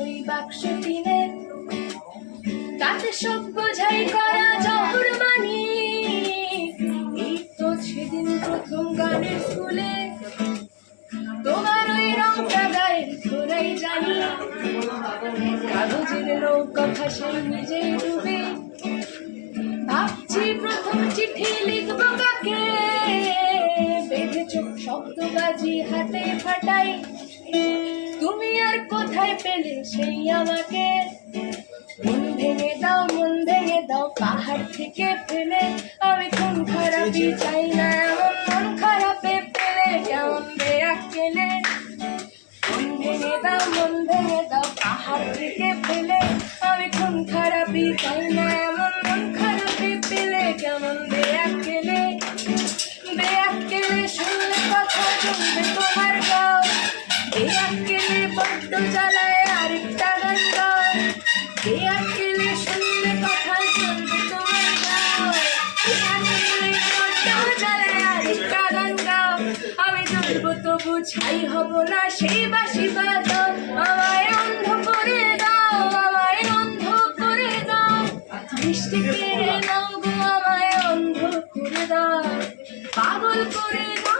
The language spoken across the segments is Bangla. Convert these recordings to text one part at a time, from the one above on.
ওই বাক্স টিনের তাতে সব বোঝাই করা জহর কাগজের নৌকা ভাসে নিজেই ডুবে। ভাবছি প্রথম চিঠি কাকে? শব্দ বাজি হাতে ফাটাই। তুমি আর কোথায় পেলে সেই আমাকে? মন ভেঙে দাও, মন ভেঙে দাও, পাহাড় থেকে ফেলে। আমি কোন খারাপই চাই না। আমি জ্বলবো তবু ছাই হব না সেই বাসি বাজাও আমায় অন্ধ করে দাও, আমায় অন্ধ করে দাও। দৃষ্টি কেড়ে নাও গো, আমায় অন্ধ করে দাও। পাগল করে দাও।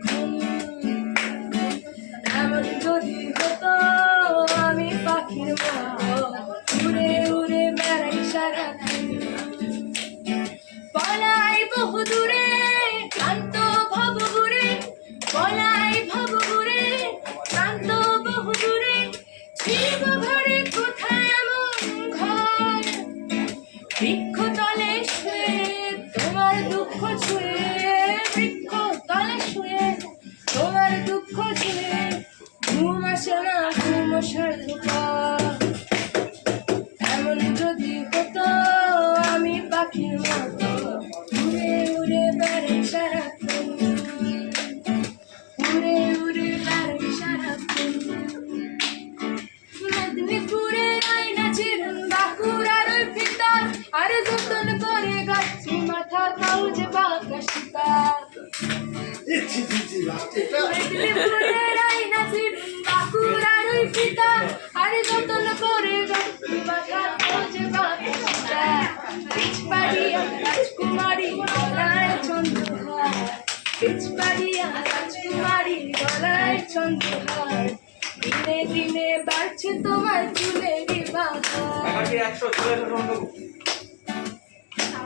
সার্থক এমন যদি হতো আমি পাখির মতো উড়ে উড়ে বেড়ে সারাক্ষণ উড়ে উড়ে বেড়ে সারাক্ষণ মেদিনীপুরের আয়না চিরুন বাঁকুড়ার ওই পিতা আর যতন করে গাছি মাথা যে বাঁকা সীতা মেদিনীপুরের তোমার চলে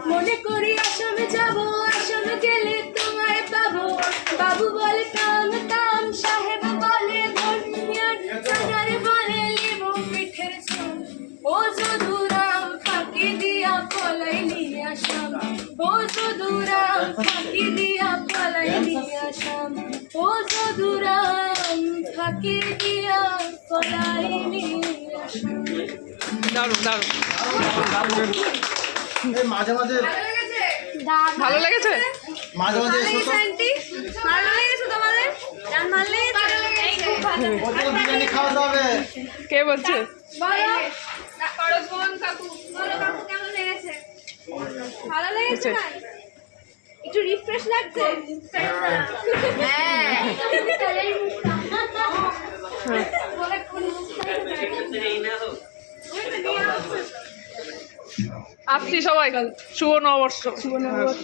মনে করি আসামে যাব আসামে গেলে তোমায় পাবো। বাবু বলে কাম কাম সাহেব বলে সাজার বলে লিবু পিঠের ও যদুরাম ফাঁকি দিয়া পলাইলি আসাম। ও যদুরাম ফাঁকি দিয়া পলাইলি আসাম। ও যদুরাম ফাঁকি দিয়া দারুণ দারুণ। মাঝে মাঝে ভালো লেগেছে? মাঝে মাঝে এসো তো। ভালো লেগেছে তোমাদের? গান ভালো লেগেছে ওদের বিরিয়ানি কে বলছে? বলো। করো বোন কাকু। বলো কাকু কেমন লেগেছে? ভালো লেগেছে একটু রিফ্রেশ লাগছে? হ্যাঁ। আসছি সবাই কাল শুভ নববর্ষ। শুভ নববর্ষ।